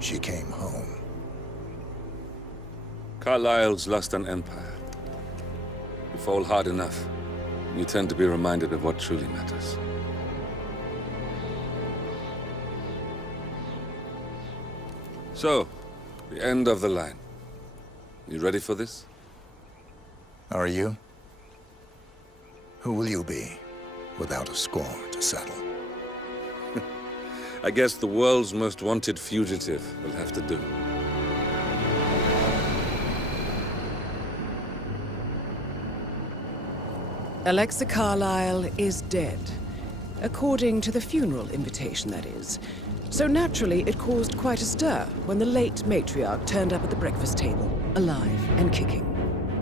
she came home. Carlyle's lost an empire. You fall hard enough, you tend to be reminded of what truly matters. So, the end of the line. You ready for this? Are you? Who will you be, without a score to settle? I guess the world's most wanted fugitive will have to do. Alexa Carlyle is dead. According to the funeral invitation, that is. So naturally, it caused quite a stir when the late matriarch turned up at the breakfast table, alive and kicking.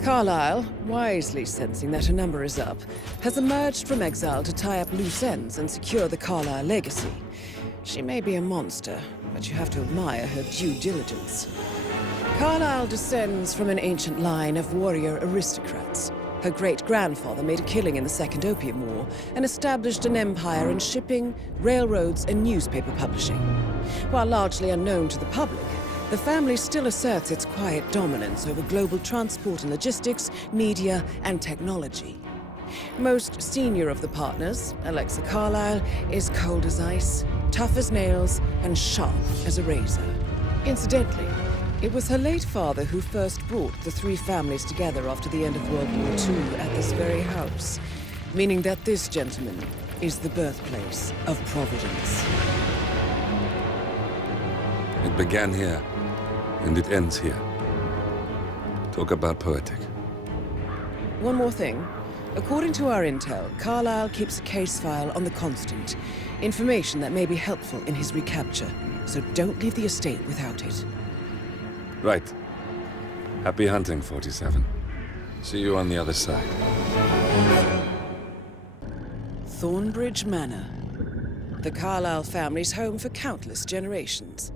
Carlyle, wisely sensing that her number is up, has emerged from exile to tie up loose ends and secure the Carlyle legacy. She may be a monster, but you have to admire her due diligence. Carlyle descends from an ancient line of warrior aristocrats. Her great-grandfather made a killing in the Second Opium War and established an empire in shipping, railroads, and newspaper publishing. While largely unknown to the public, the family still asserts its quiet dominance over global transport and logistics, media, and technology. Most senior of the partners, Alexa Carlyle, is cold as ice, tough as nails, and sharp as a razor. Incidentally, it was her late father who first brought the three families together after the end of World War II at this very house, meaning that this gentleman is the birthplace of Providence. It began here, and it ends here. Talk about poetic. One more thing. According to our intel, Carlyle keeps a case file on the Constant. Information that may be helpful in his recapture, so don't leave the estate without it. Right. Happy hunting, 47. See you on the other side. Thornbridge Manor. The Carlyle family's home for countless generations.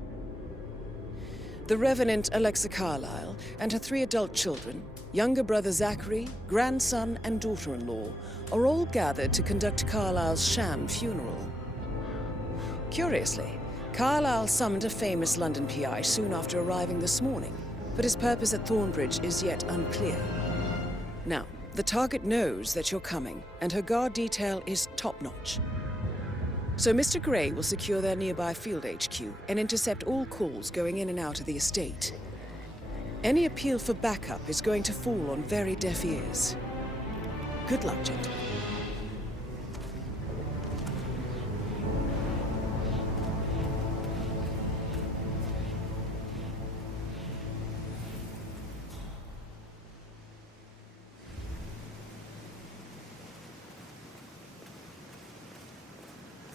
The Revenant Alexa Carlyle and her 3 adult children, younger brother Zachary, grandson, and daughter-in-law, are all gathered to conduct Carlyle's sham funeral. Curiously, Carlyle summoned a famous London PI soon after arriving this morning, but his purpose at Thornbridge is yet unclear. Now, the target knows that you're coming, and her guard detail is top-notch. So Mr. Gray will secure their nearby field HQ and intercept all calls going in and out of the estate. Any appeal for backup is going to fall on very deaf ears. Good luck, gentlemen.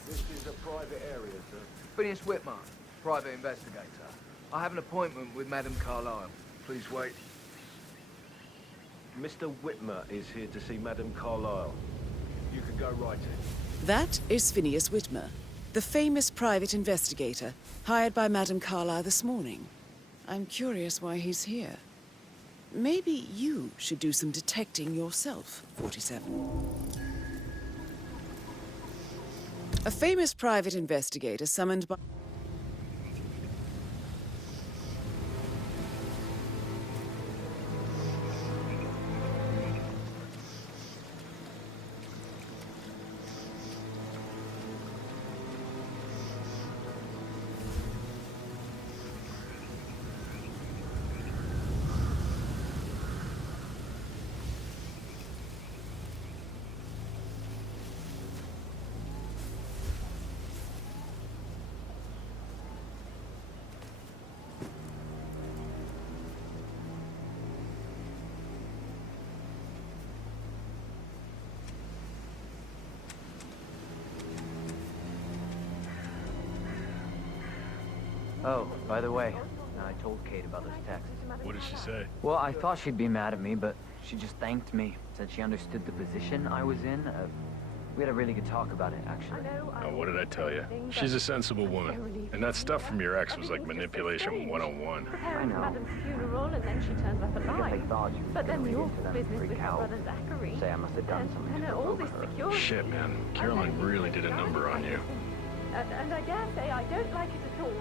This is a private area, sir. Phineas Whitmer, private investigator. I have an appointment with Madame Carlyle. Please wait. Mr. Whitmer is here to see Madame Carlyle. You can go right in. That is Phineas Whitmer, the famous private investigator hired by Madame Carlyle this morning. I'm curious why he's here. Maybe you should do some detecting yourself, 47. A famous private investigator summoned by... Oh, by the way, I told Kate about those texts. What did she say? Well, I thought she'd be mad at me, but she just thanked me. Said she understood the position I was in. We had a really good talk about it, actually. Oh, what did I tell you? She's a sensible woman. And that stuff from your ex was like manipulation 101. I know. Madam's funeral, and then she turns up I guess alive. I thought you But were then gonna the read awful into them and business with freak her out. brother Zachary. Say I must have done something And to all provoke this her. security. Shit, man. Caroline really did a number on you. And I dare say I don't like it at all.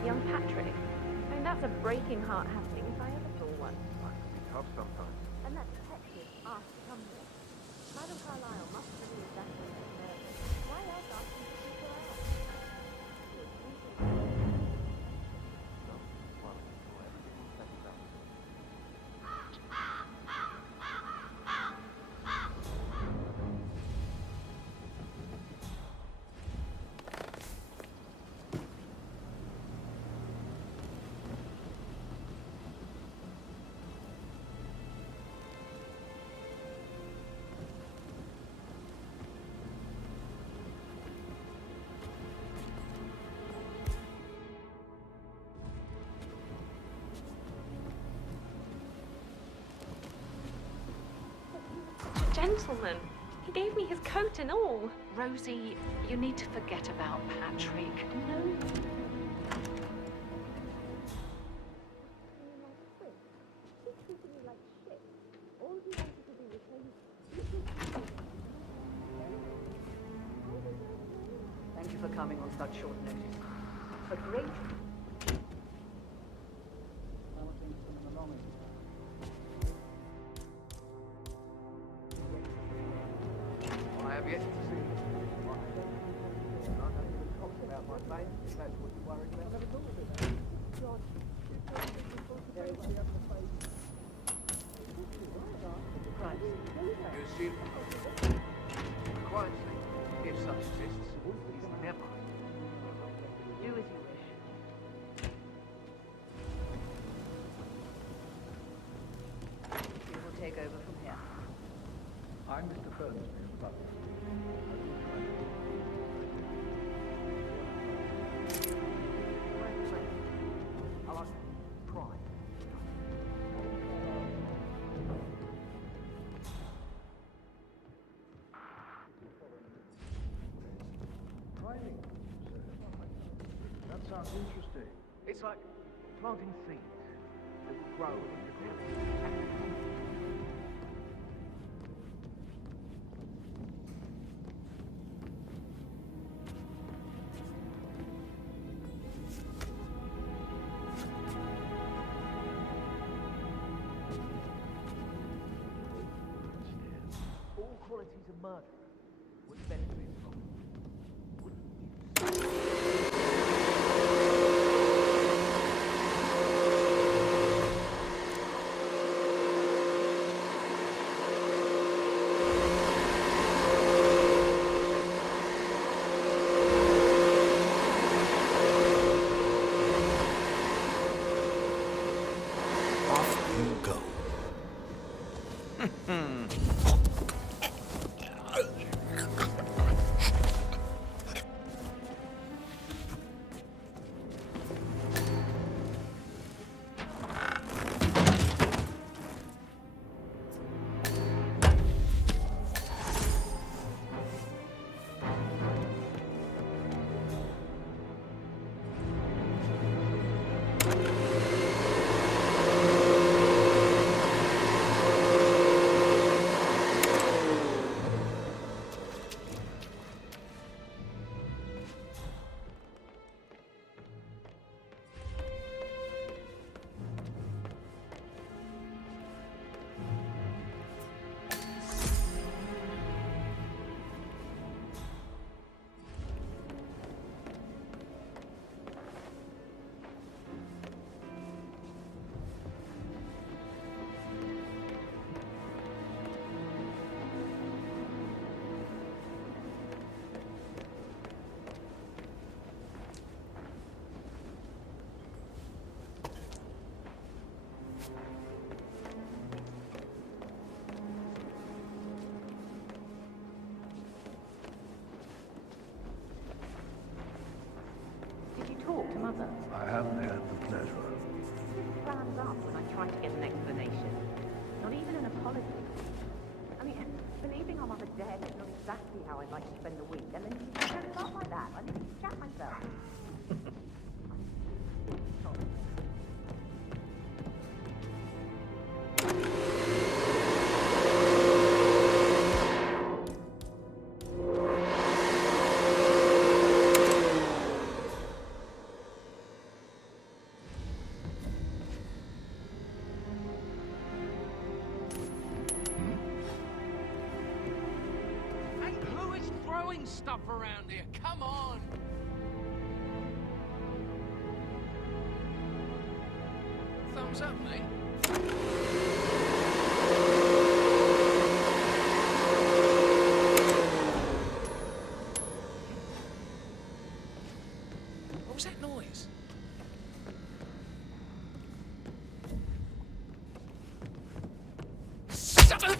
the young Patrick. I mean, that's a breaking heart happening if I ever saw one. Tough sometimes. And that detective asked to come here. Madam Carlyle must have been exactly what she heard. Why else ask him to keep her out? Gentleman. He gave me his coat and all. Rosie, you need to forget about Patrick. No. Thank you for coming on such short notice. But great. How are things coming along? I have yet to see him. I don't even talk about my fame, if that's what you're worried about. Never talk about it. John, very well. Right. You assume? Quite if such exists, he's never. Do as you wish. We will take over from here. I'm Mr. Bernstein's brother. I like pride. Training. That sounds interesting. It's like planting seeds that will grow into ground. All qualities of murder would benefit from. Off you go. Did you talk to Mother? I haven't had the pleasure. She frowned up when I tried to get an explanation. Not even an apology. I mean, believing our mother dead is not exactly how I'd like to spend the week. And then she turns it off like that. I need to chat myself. stuff around here. Come on! Thumbs up, mate. What was that noise? Stop it!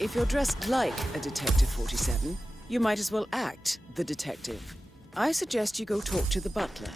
If you're dressed like a Detective 47, you might as well act the detective. I suggest you go talk to the butler.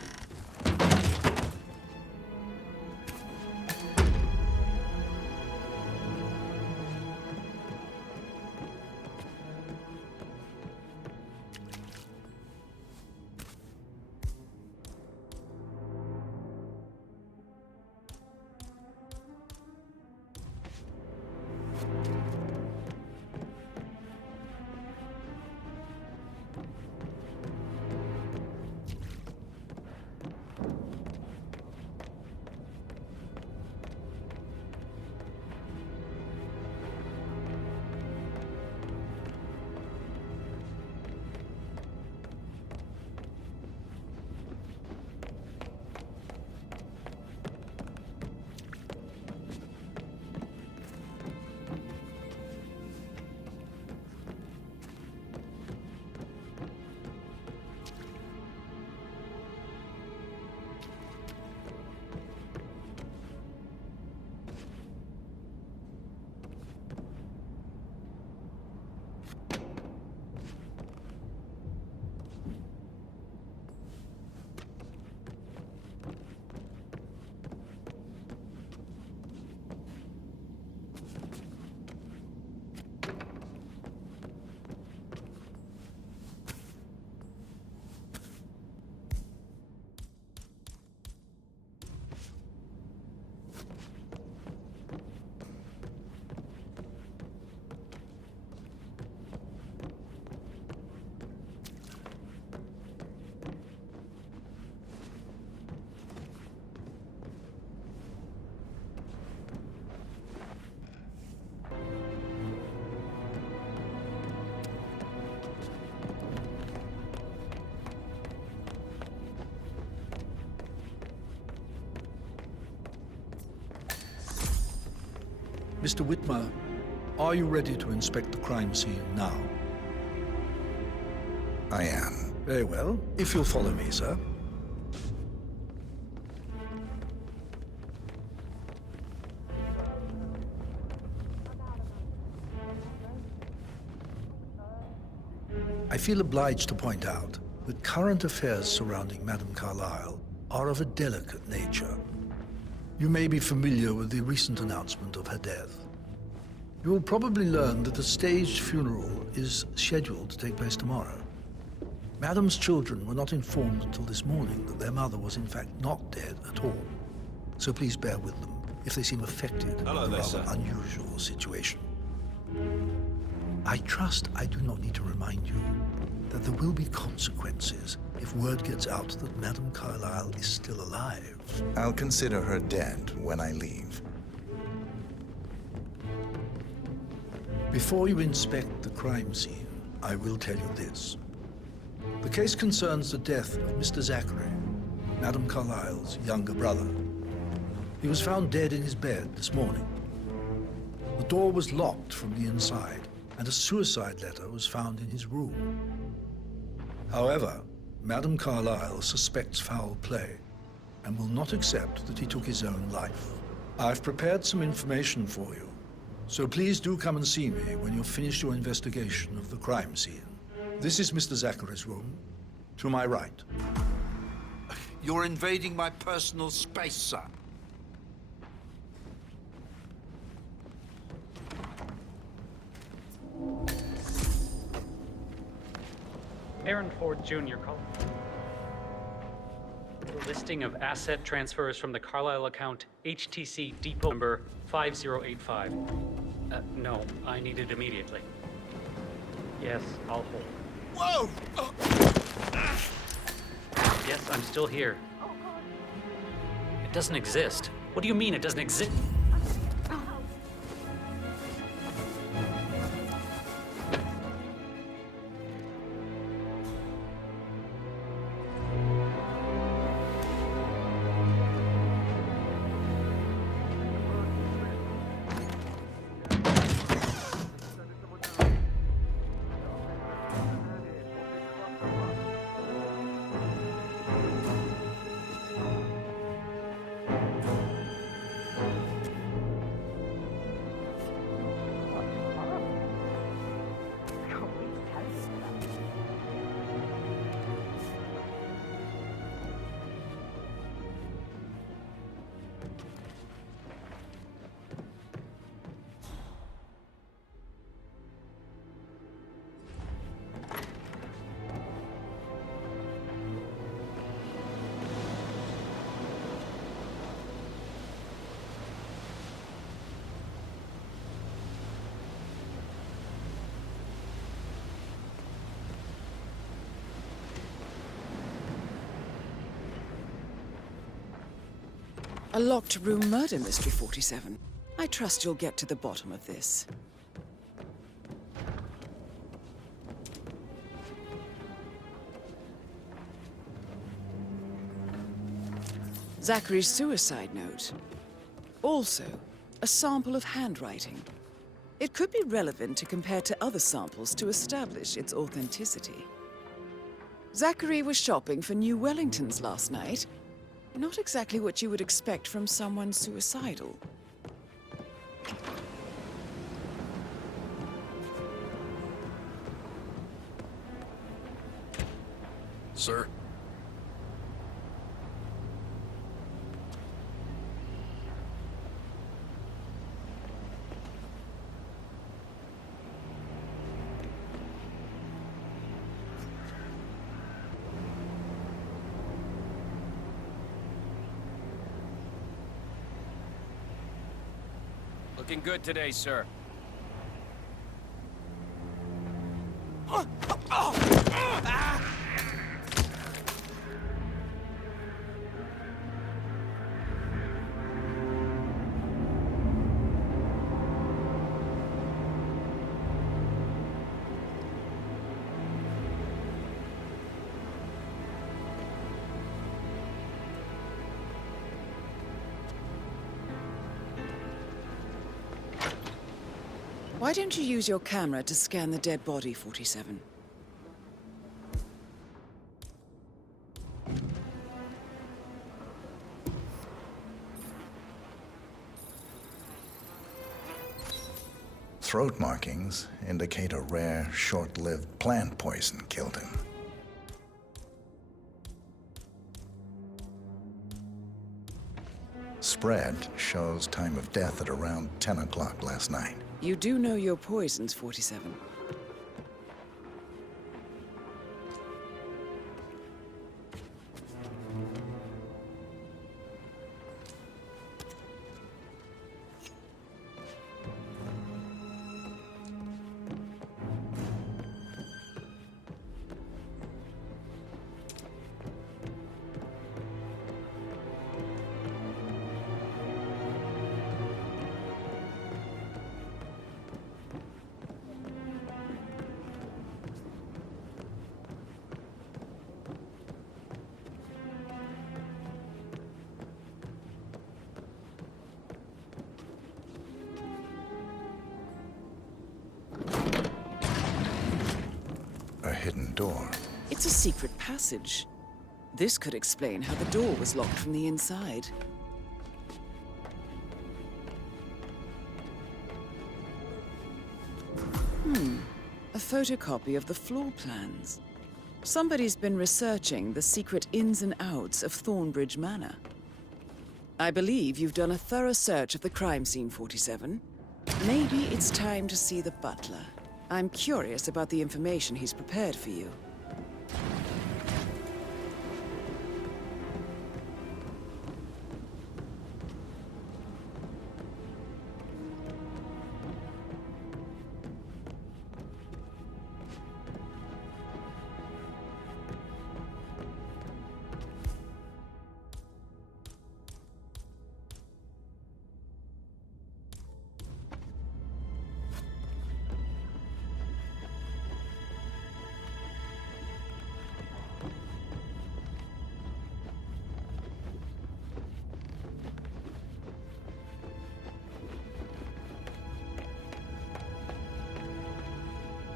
Mr. Whitmer, are you ready to inspect the crime scene now? I am. Very well. If you'll follow me, sir. I feel obliged to point out that current affairs surrounding Madame Carlyle are of a delicate nature. You may be familiar with the recent announcement of her death. You will probably learn that a staged funeral is scheduled to take place tomorrow. Madame's children were not informed until this morning that their mother was in fact not dead at all. So please bear with them if they seem affected by the rather unusual situation. I trust I do not need to remind you that there will be consequences if word gets out that Madame Carlyle is still alive. I'll consider her dead when I leave. Before you inspect the crime scene, I will tell you this. The case concerns the death of Mr. Zachary, Madame Carlyle's younger brother. He was found dead in his bed this morning. The door was locked from the inside, and a suicide letter was found in his room. However, Madame Carlyle suspects foul play and will not accept that he took his own life. I've prepared some information for you, so please do come and see me when you've finished your investigation of the crime scene. This is Mr. Zachary's room, to my right. You're invading my personal space, sir. Aaron Ford Jr. call. The listing of asset transfers from the Carlyle account HTC Depot number 5085. No, I need it immediately. Yes, I'll hold. Whoa! Yes, I'm still here. It doesn't exist. What do you mean it doesn't exist? A locked room murder mystery, 47. I trust you'll get to the bottom of this. Zachary's suicide note. Also, a sample of handwriting. It could be relevant to compare to other samples to establish its authenticity. Zachary was shopping for new Wellingtons last night. Not exactly what you would expect from someone suicidal. Sir? Looking good today, sir. Why don't you use your camera to scan the dead body, 47? Throat markings indicate a rare, short-lived plant poison killed him. Spread shows time of death at around 10 o'clock last night. You do know your poisons, 47. A hidden door. It's a secret passage. This could explain how the door was locked from the inside. A photocopy of the floor plans. Somebody's been researching the secret ins and outs of Thornbridge Manor. I believe you've done a thorough search of the crime scene, 47. Maybe it's time to see the butler. I'm curious about the information he's prepared for you.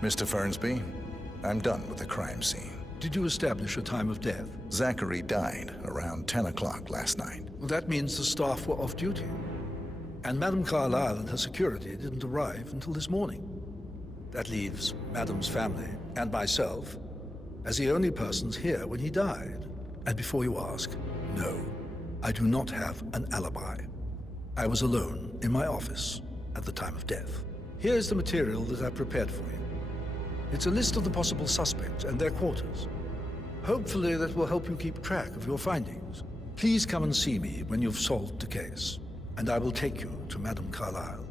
Mr. Fernsby, I'm done with the crime scene. Did you establish a time of death? Zachary died around 10 o'clock last night. Well, that means the staff were off duty. And Madame Carlyle and her security didn't arrive until this morning. That leaves Madame's family and myself as the only persons here when he died. And before you ask, no, I do not have an alibi. I was alone in my office at the time of death. Here's the material that I prepared for you. It's a list of the possible suspects and their quarters. Hopefully that will help you keep track of your findings. Please come and see me when you've solved the case, and I will take you to Madame Carlyle.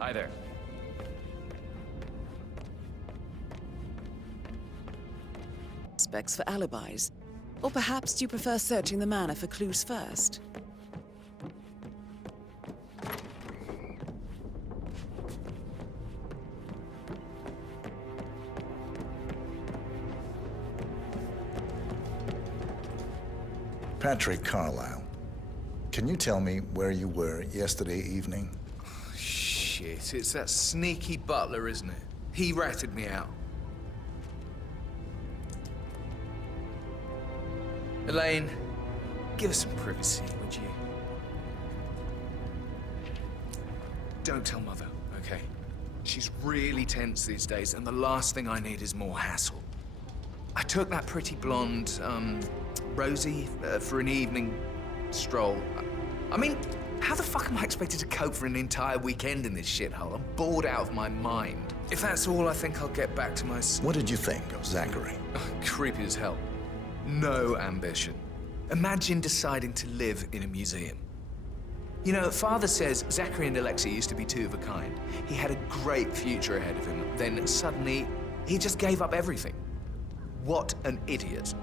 Hi there. Suspects for alibis. Or perhaps do you prefer searching the manor for clues first? Patrick Carlyle, can you tell me where you were yesterday evening? Shit, it's that sneaky butler, isn't it? He ratted me out. Elaine, give us some privacy, would you? Don't tell Mother, okay? She's really tense these days, and the last thing I need is more hassle. I took that pretty blonde, Rosie, for an evening stroll. I mean, how the fuck am I expected to cope for an entire weekend in this shithole? I'm bored out of my mind. If that's all, I think I'll get back to my... What did you think of Zachary? Creepy as hell. No ambition. Imagine deciding to live in a museum. You know, Father says Zachary and Alexei used to be two of a kind. He had a great future ahead of him. Then suddenly, he just gave up everything. What an idiot.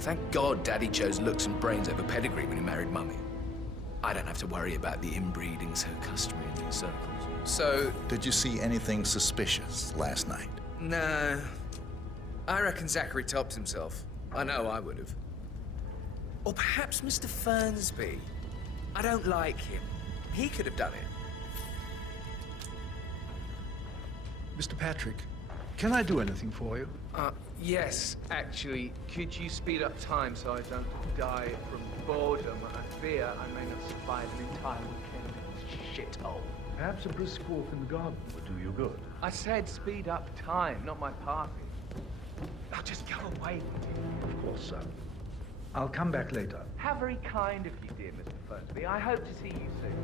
Thank God Daddy chose looks and brains over pedigree when he married Mummy. I don't have to worry about the inbreeding so customary in these circles. So... Did you see anything suspicious last night? No. I reckon Zachary topped himself. I know I would have. Or perhaps Mr. Fernsby. I don't like him. He could have done it. Mr. Patrick, can I do anything for you? Yes, actually. Could you speed up time so I don't die from boredom? I fear I may not survive an entire weekend in this shithole. Perhaps a brisk walk in the garden would do you good. I said speed up time, not my party. Now just go away with you. Of course, sir. I'll come back later. How very kind of you, dear Mr. Fernsby. I hope to see you soon.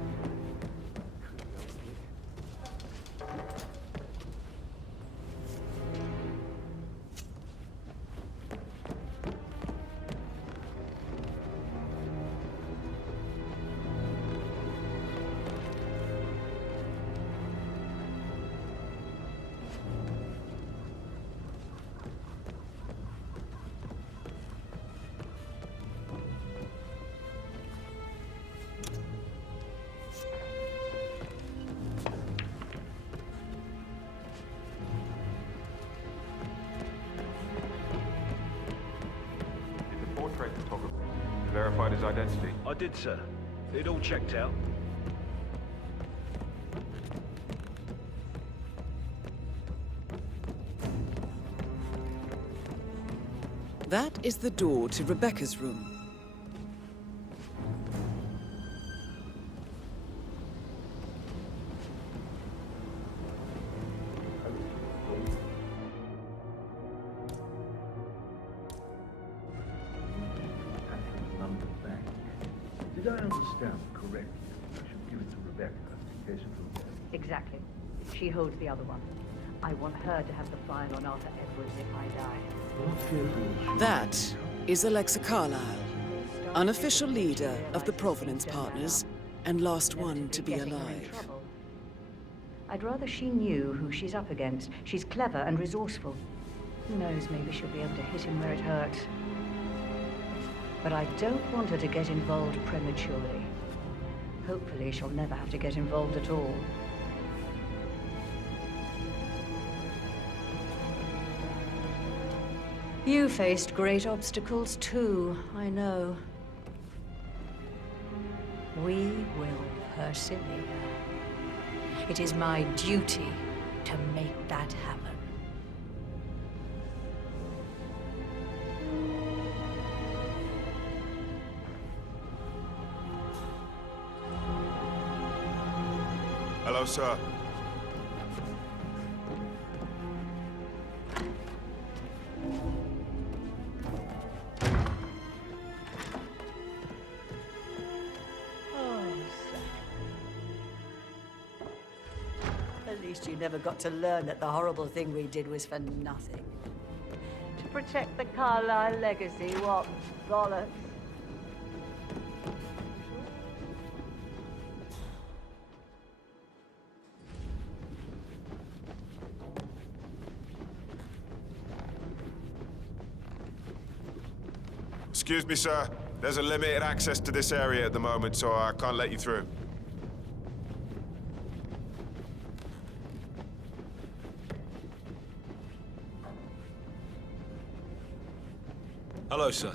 Verified his identity. I did, sir. It all checked out. That is the door to Rebecca's room. Did I understand correctly? I should give it to Rebecca in case of the death. Exactly. She holds the other one. I want her to have the file on Arthur Edwards if I die. Not fearful. That is Alexa Carlyle, unofficial leader of the Provenance Partners, and last one to be alive. I'd rather she knew who she's up against. She's clever and resourceful. Who knows, maybe she'll be able to hit him where it hurts. But I don't want her to get involved prematurely. Hopefully she'll never have to get involved at all. You faced great obstacles too, I know. We will persevere. It is my duty to make that happen. Hello, sir. At least you never got to learn that the horrible thing we did was for nothing. To protect the Carlyle legacy, what bollocks. Excuse me, sir. There's a limited access to this area at the moment, so I can't let you through. Hello, sir.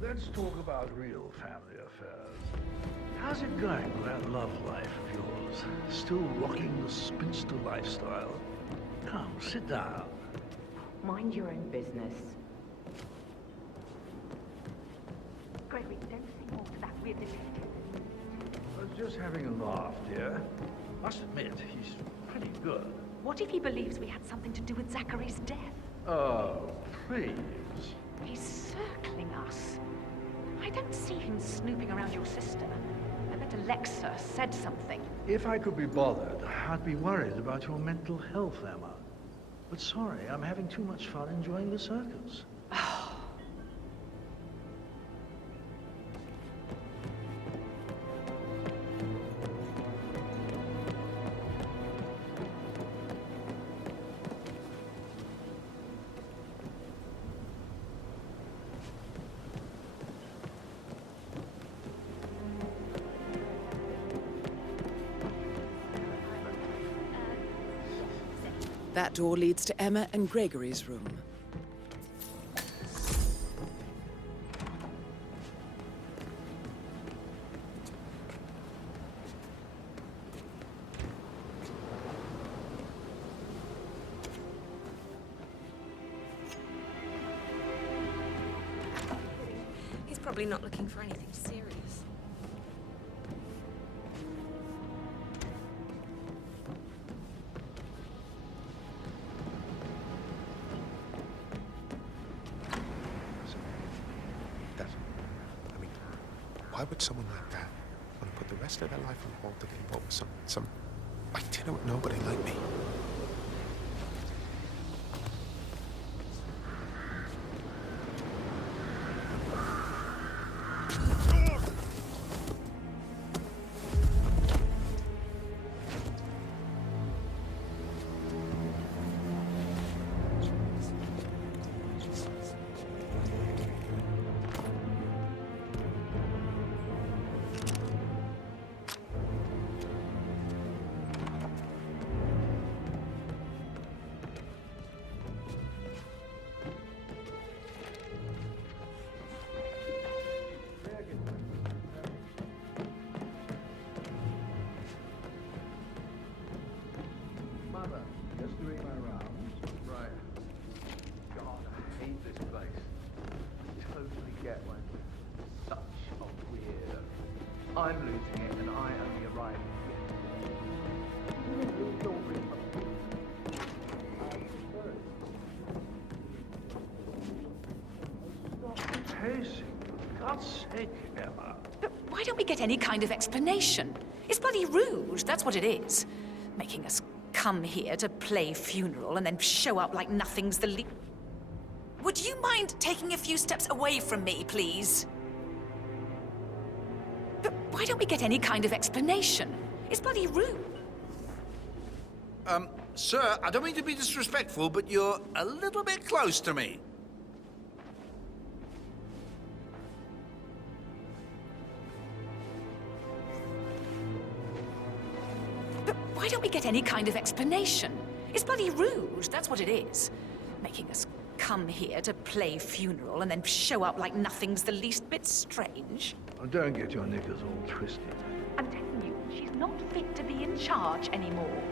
Let's talk about real family affairs. How's it going with that love life of yours? Still rocking the spinster lifestyle? Come, sit down. Mind your own business. Gregory, don't say more to that weird detective. I was just having a laugh, dear. Must admit, he's pretty good. What if he believes we had something to do with Zachary's death? Oh, please. He's circling us. I don't see him snooping around your sister. I bet Alexa said something. If I could be bothered, I'd be worried about your mental health, Emma. But sorry, I'm having too much fun enjoying the circus. That door leads to Emma and Gregory's room. He's probably not looking for anything serious. Why would someone like that want to put the rest of their life on hold to get involved with some like dinner with nobody like me? Mother, just doing my rounds. Right. God, I hate this place. I totally get when such a weirdo. I'm losing it, and I only arrived Stop pacing. For God's sake, Emma. But why don't we get any kind of explanation? It's bloody rude, that's what it is. Making us come here to play funeral and then show up like nothing's the least. Would you mind taking a few steps away from me, please? But why don't we get any kind of explanation? It's bloody rude. Sir, I don't mean to be disrespectful, but you're a little bit close to me. But why don't we get any kind of explanation? It's bloody rude, that's what it is. Making us come here to play funeral and then show up like nothing's the least bit strange. Oh, don't get your knickers all twisted. I'm telling you, she's not fit to be in charge anymore.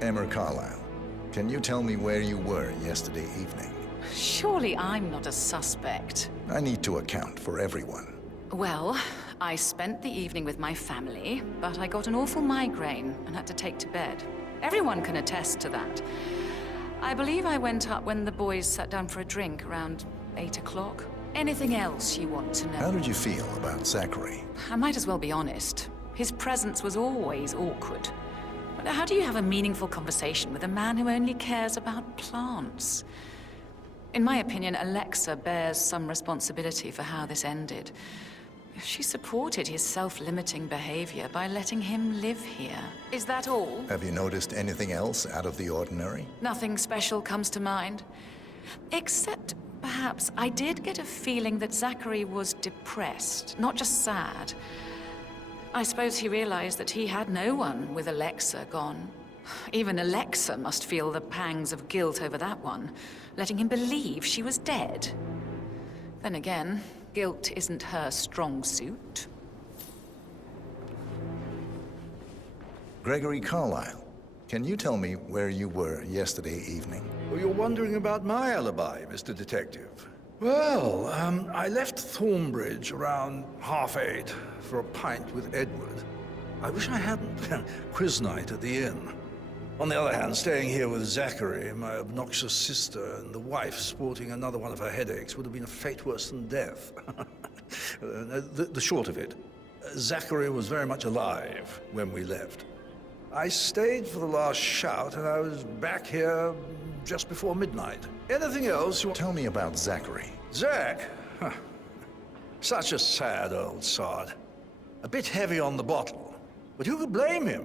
Emma Carlyle, can you tell me where you were yesterday evening? Surely I'm not a suspect. I need to account for everyone. Well, I spent the evening with my family, but I got an awful migraine and had to take to bed. Everyone can attest to that. I believe I went up when the boys sat down for a drink around 8 o'clock. Anything else you want to know? How did you feel about Zachary? I might as well be honest. His presence was always awkward. But how do you have a meaningful conversation with a man who only cares about plants? In my opinion, Alexa bears some responsibility for how this ended. She supported his self-limiting behavior by letting him live here. Is that all? Have you noticed anything else out of the ordinary? Nothing special comes to mind. Except, perhaps, I did get a feeling that Zachary was depressed, not just sad. I suppose he realized that he had no one with Alexa gone. Even Alexa must feel the pangs of guilt over that one, letting him believe she was dead. Then again, guilt isn't her strong suit. Gregory Carlyle, can you tell me where you were yesterday evening? Oh, you're wondering about my alibi, Mr. Detective. Well, I left Thornbridge around 8:30 for a pint with Edward. I wish I hadn't. Quiz night at the inn. On the other hand, staying here with Zachary, my obnoxious sister, and the wife sporting another one of her headaches would have been a fate worse than death. The short of it, Zachary was very much alive when we left. I stayed for the last shout, and I was back here just before midnight. Anything else you... Tell me about Zachary. Zach? Huh. Such a sad old sod. A bit heavy on the bottle, but who could blame him?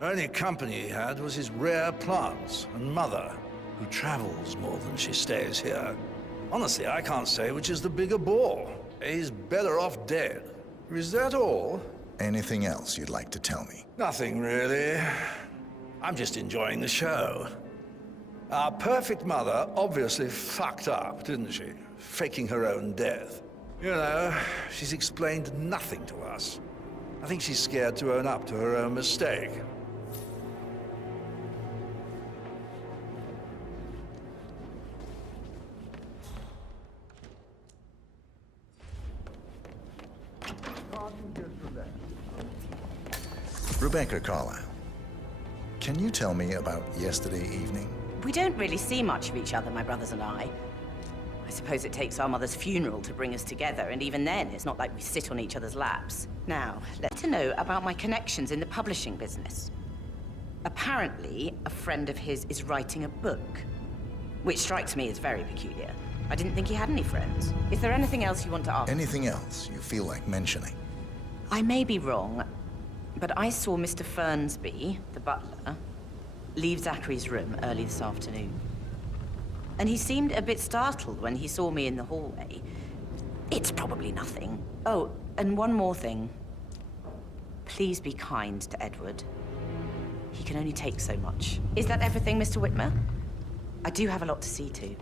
Only company he had was his rare plants and mother, who travels more than she stays here. Honestly, I can't say which is the bigger bore. He's better off dead. Is that all? Anything else you'd like to tell me? Nothing, really. I'm just enjoying the show. Our perfect mother obviously fucked up, didn't she? Faking her own death. You know, she's explained nothing to us. I think she's scared to own up to her own mistake. Rebecca Carlyle, can you tell me about yesterday evening? We don't really see much of each other, my brothers and I. I suppose it takes our mother's funeral to bring us together, and even then, it's not like we sit on each other's laps. Now, let's know about my connections in the publishing business. Apparently, a friend of his is writing a book, which strikes me as very peculiar. I didn't think he had any friends. Is there anything else you want to ask? Anything else you feel like mentioning? I may be wrong, but I saw Mr. Fernsby, the butler, leave Zachary's room early this afternoon. And he seemed a bit startled when he saw me in the hallway. It's probably nothing. Oh, and one more thing. Please be kind to Edward. He can only take so much. Is that everything, Mr. Whitmer? I do have a lot to see to.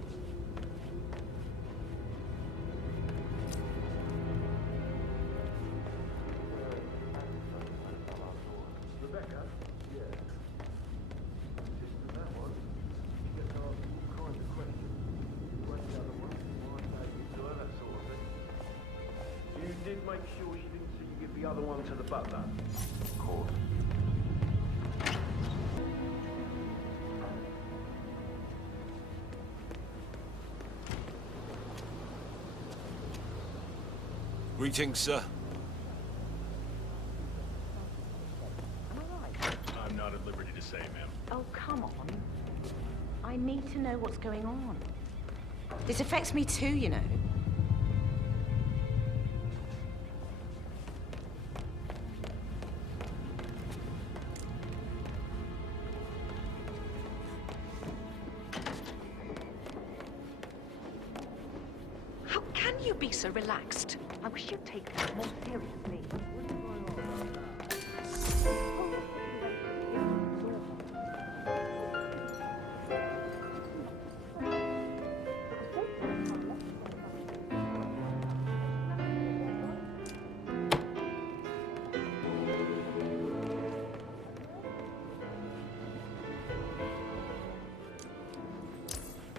Make sure she didn't see you give the other one to the butler. Of course. Greetings, sir. I'm not at liberty to say, ma'am. Oh, come on. I need to know what's going on. This affects me too, you know. How can you be so relaxed? I wish you'd take that more seriously.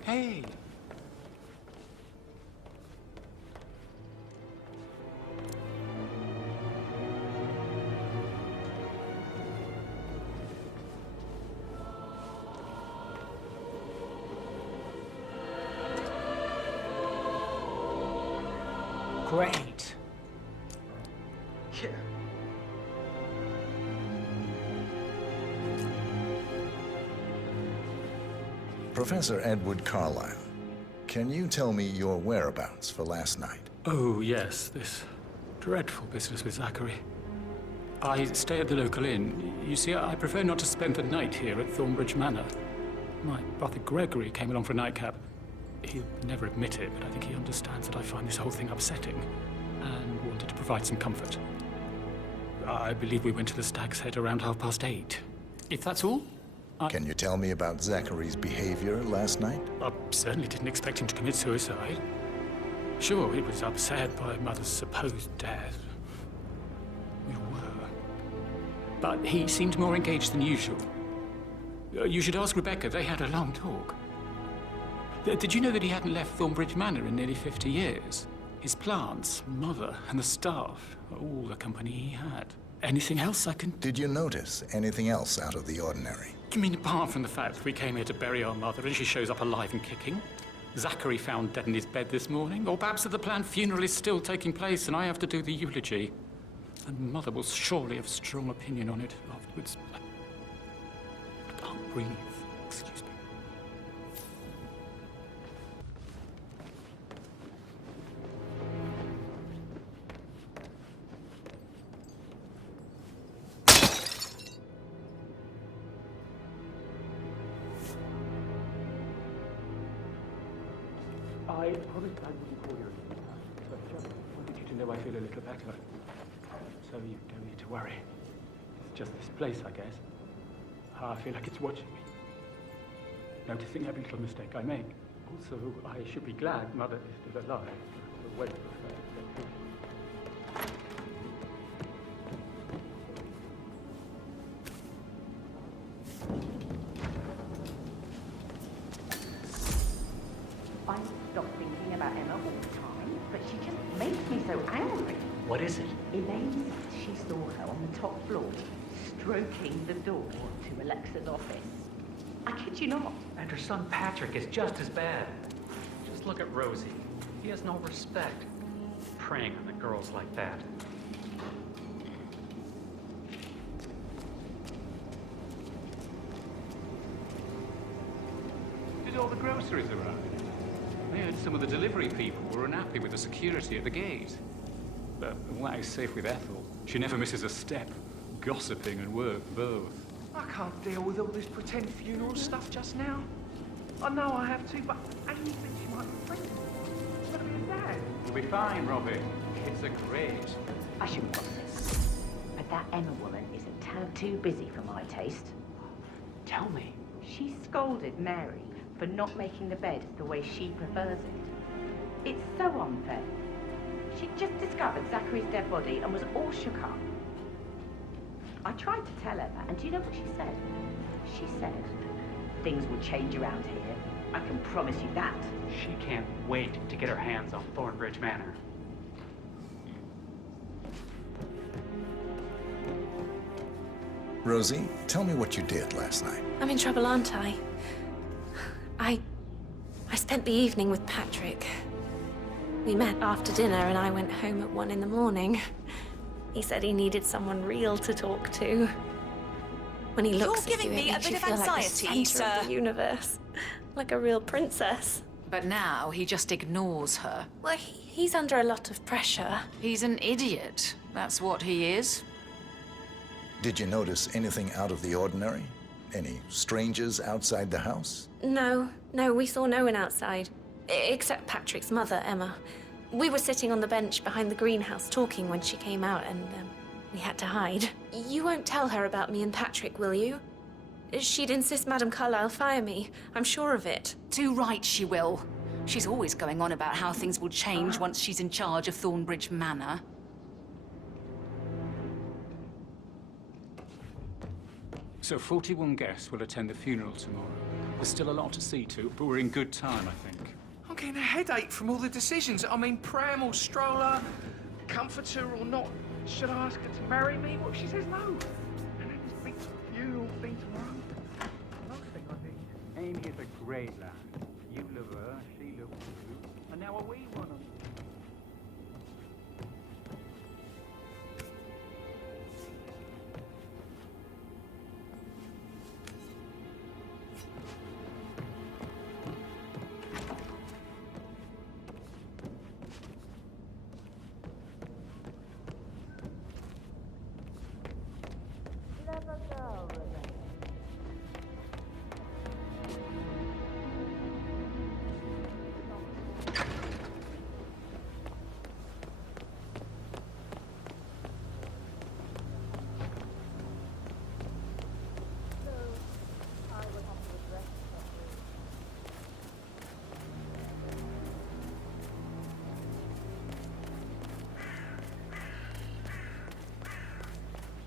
Hey. Great. Yeah. Professor Edward Carlyle, can you tell me your whereabouts for last night? Oh, yes, this dreadful business with Zachary. I stay at the local inn. You see, I prefer not to spend the night here at Thornbridge Manor. My brother Gregory came along for a nightcap. He'll never admit it, but I think he understands that I find this whole thing upsetting and wanted to provide some comfort. I believe we went to the Stag's Head around 8:30. If that's all? Can you tell me about Zachary's behavior last night? I certainly didn't expect him to commit suicide. Sure, he was upset by Mother's supposed death. We were. But he seemed more engaged than usual. You should ask Rebecca. They had a long talk. Did you know that he hadn't left Thornbridge Manor in nearly 50 years? His plants, Mother, and the staff, all the company he had. Anything else I can... Did you notice anything else out of the ordinary? You mean apart from the fact that we came here to bury our mother and she shows up alive and kicking? Zachary found dead in his bed this morning? Or perhaps that the planned funeral is still taking place and I have to do the eulogy? And Mother will surely have a strong opinion on it afterwards. I can't breathe. Excuse me. I promised I wouldn't call you again, but just wanted you to know I feel a little better. So you don't need to worry. It's just this place, I guess. I feel like it's watching me, noticing every little mistake I make. Also, I should be glad Mother is still alive. The weight of her expectation. I stop thinking about Emma all the time, but she just makes me so angry. What is it? Elaine says she saw her on the top floor, stroking the door to Alexa's office. I kid you not. And her son Patrick is just as bad. Just look at Rosie. He has no respect. Preying on the girls like that. Did all the groceries arrive? I heard some of the delivery people were unhappy with the security at the gate. But Wag's safe with Ethel. She never misses a step. Gossiping and work both. I can't deal with all this pretend funeral stuff just now. I know I have to, but Amy thinks she might be pregnant. She's gonna be a dad. You'll be fine, Robbie. Kids are great. I shouldn't gossip. But that Emma woman is a tad too busy for my taste. Tell me. She scolded Mary for not making the bed the way she prefers it. It's so unfair. She just discovered Zachary's dead body and was all shook up. I tried to tell her that, and do you know what she said? She said, things will change around here. I can promise you that. She can't wait to get her hands on Thornbridge Manor. Rosie, tell me what you did last night. I'm in trouble, aren't I? I spent the evening with Patrick. We met after dinner and I went home at 1 in the morning. He said he needed someone real to talk to. When he looks at you, giving me it a makes bit you of feel like the anxiety, center of sir. the universe. Like a real princess. But now he just ignores her. Well, he's under a lot of pressure. He's an idiot. That's what he is. Did you notice anything out of the ordinary? Any strangers outside the house? No, we saw no one outside. Except Patrick's mother, Emma. We were sitting on the bench behind the greenhouse talking when she came out and we had to hide. You won't tell her about me and Patrick, will you? She'd insist Madame Carlyle fire me. I'm sure of it. Too right she will. She's always going on about how things will change once she's in charge of Thornbridge Manor. So 41 guests will attend the funeral tomorrow. There's still a lot to see to, but we're in good time, I think. I'm getting a headache from all the decisions. I mean, pram or stroller, comforter or not. Should I ask her to marry me? What if she says no? And then this big funeral thing tomorrow. Nothing I need. Amy is a great lad. You love her, she loves you, and now we want them.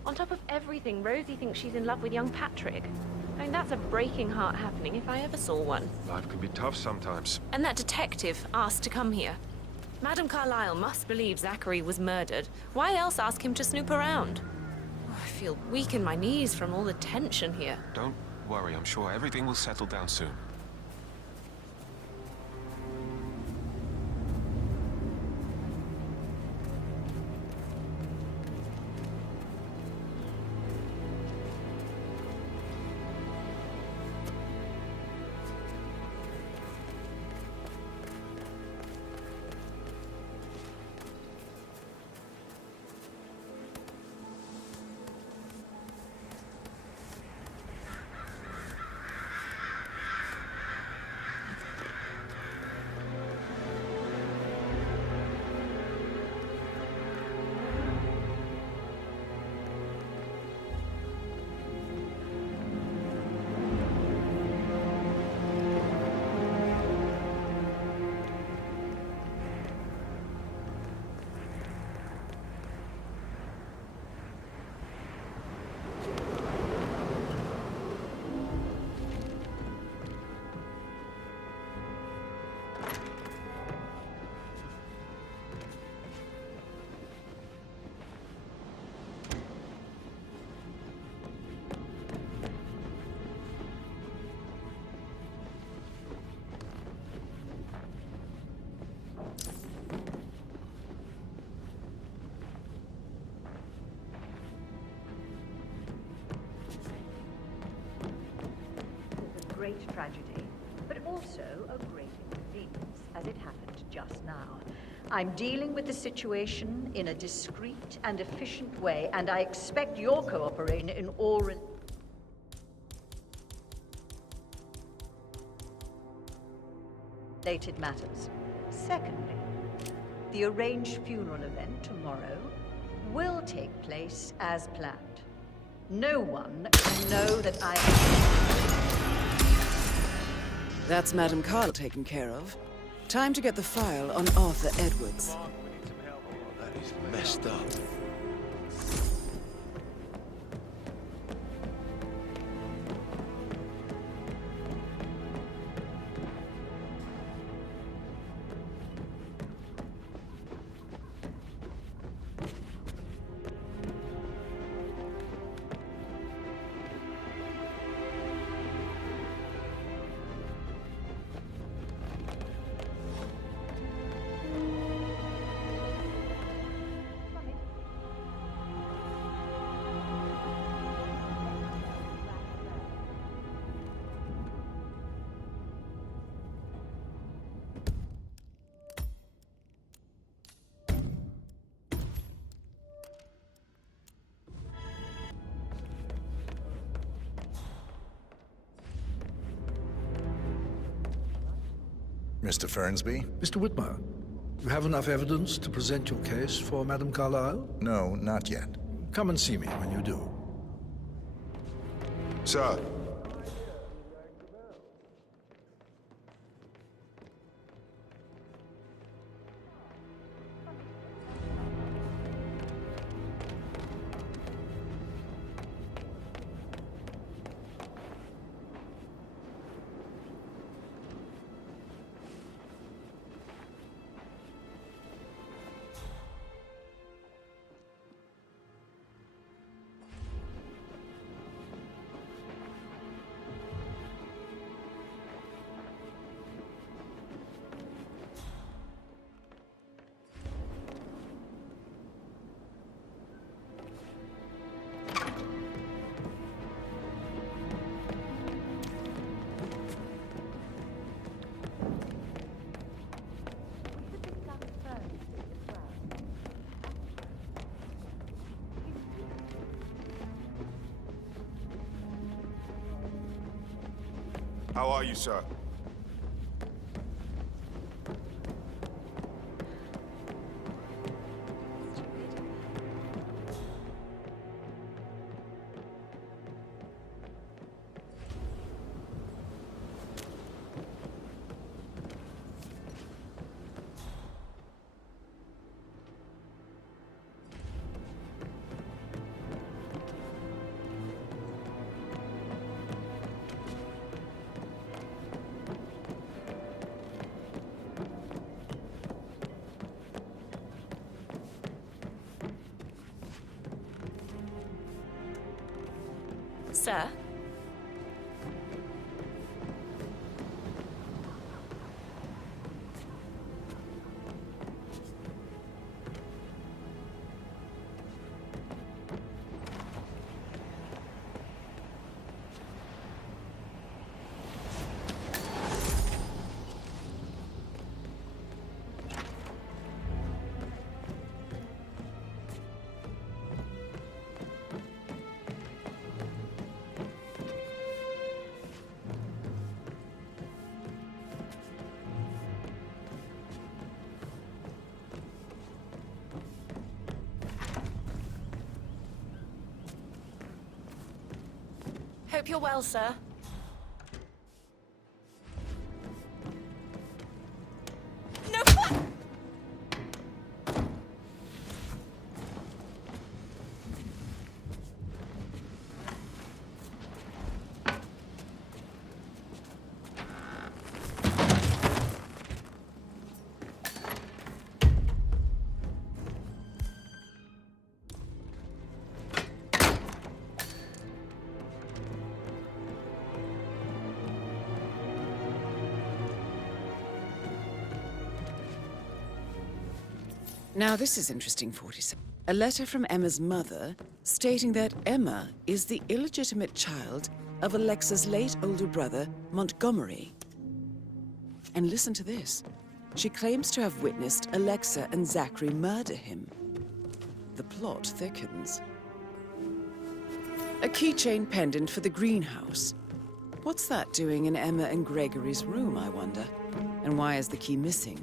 On top of everything, Rosie thinks she's in love with young Patrick. I mean, that's a breaking heart happening if I ever saw one. Life can be tough sometimes. And that detective asked to come here. Madame Carlyle must believe Zachary was murdered. Why else ask him to snoop around? Oh, I feel weak in my knees from all the tension here. Don't worry, I'm sure everything will settle down soon. Great tragedy, but also a great inconvenience, as it happened just now. I'm dealing with the situation in a discreet and efficient way, and I expect your cooperation in all related matters. Secondly, the arranged funeral event tomorrow will take place as planned. No one can know that I That's Madame Carl taken care of. Time to get the file on Arthur Edwards. That is messed up. Mr. Fernsby? Mr. Whitmer, you have enough evidence to present your case for Madame Carlyle? No, not yet. Come and see me when you do. Sir. How are you, sir? Sir? Hope you're well, sir. No! Now this is interesting, 47. A letter from Emma's mother stating that Emma is the illegitimate child of Alexa's late older brother, Montgomery. And listen to this. She claims to have witnessed Alexa and Zachary murder him. The plot thickens. A keychain pendant for the greenhouse. What's that doing in Emma and Gregory's room, I wonder? And why is the key missing?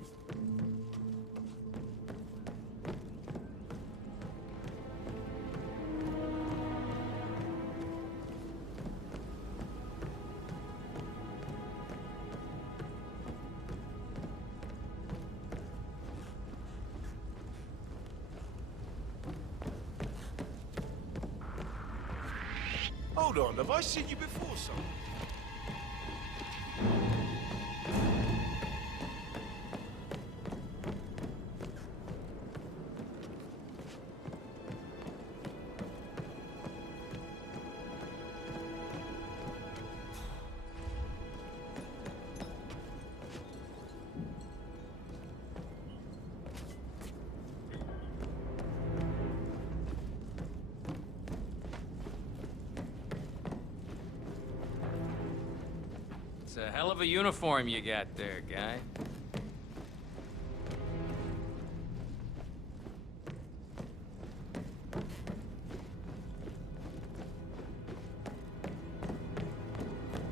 Hold on, have I seen you before, son? It's a hell of a uniform you got there, guy.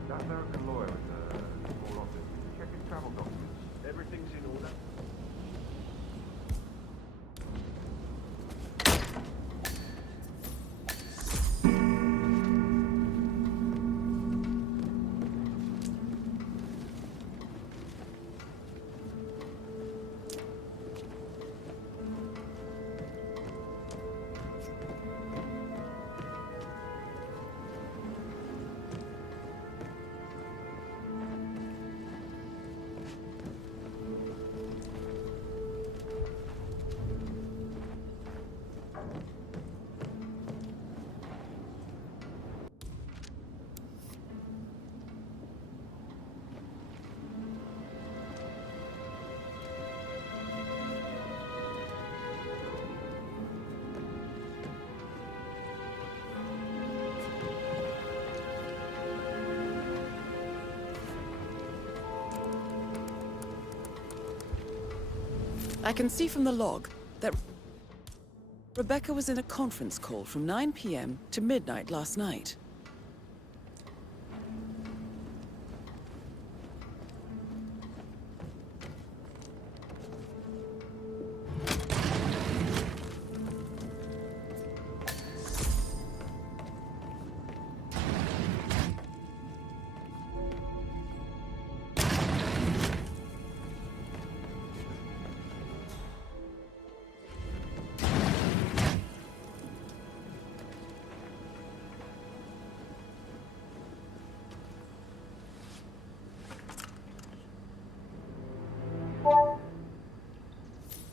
That American lawyer in the small office, check his travel documents. Everything's in order. I can see from the log that Rebecca was in a conference call from 9 p.m. to midnight last night.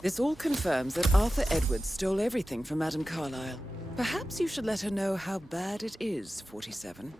This all confirms that Arthur Edwards stole everything from Madame Carlyle. Perhaps you should let her know how bad it is, 47.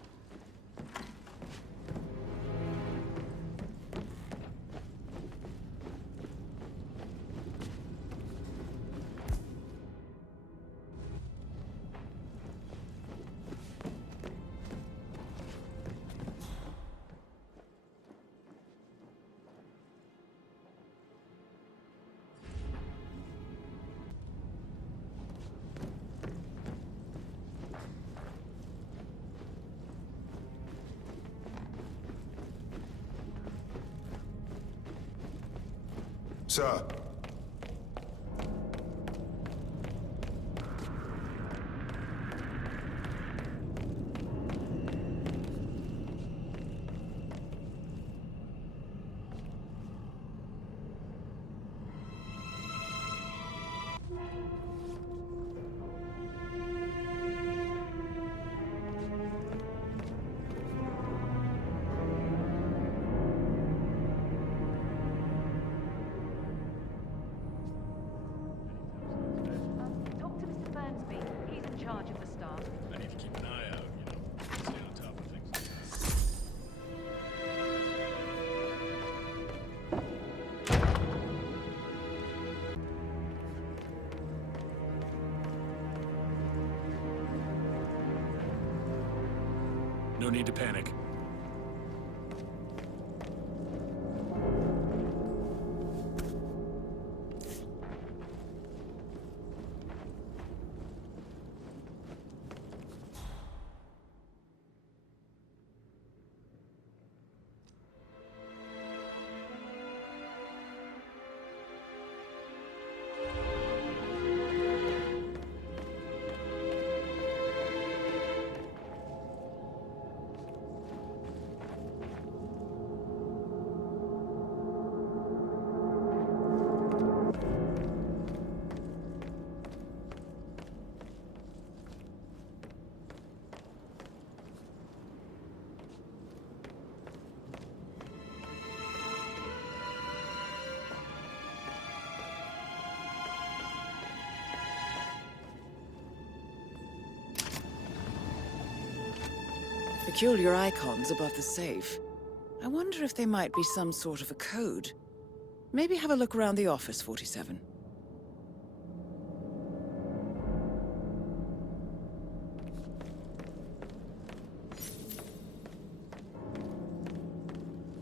Sir. Talk to Mr. Fernsby. He's in charge of the staff. I need to keep an eye out, you know. Stay on top of things. No need to panic. Peculiar icons above the safe. I wonder if they might be some sort of a code. Maybe have a look around the office, 47.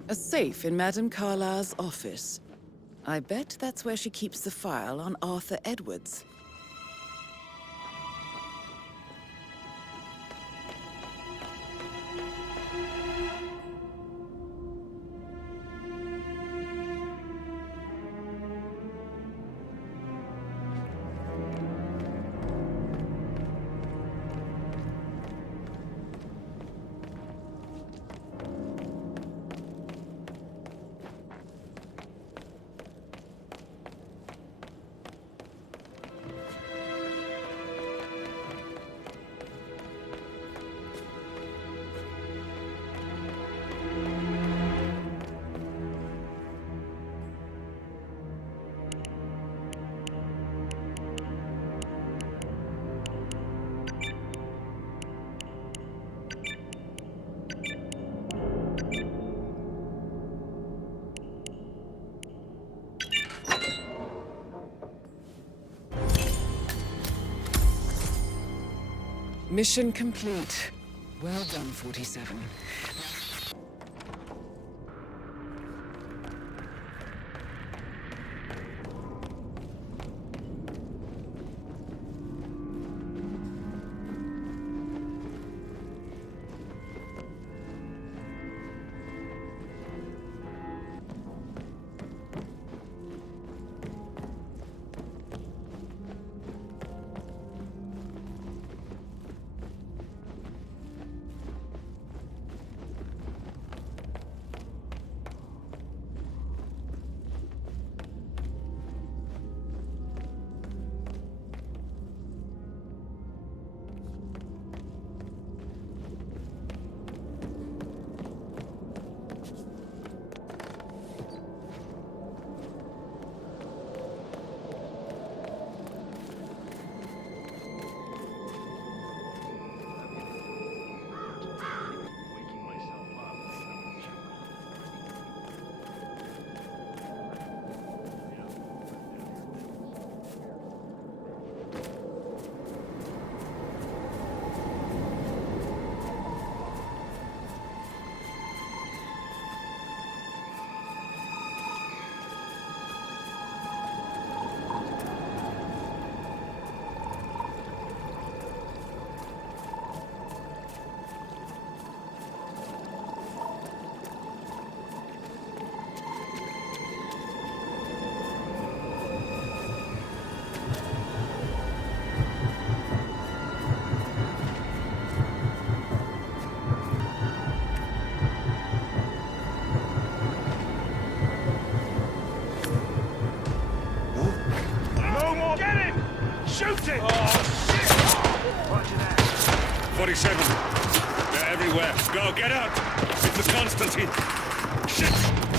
A safe in Madame Carlyle's office. I bet that's where she keeps the file on Arthur Edwards. Mission complete. Well done, 47. Shoot it! Oh, shit! Roger that. 47. They're everywhere. Go, get out! It's the Constantine. Shit!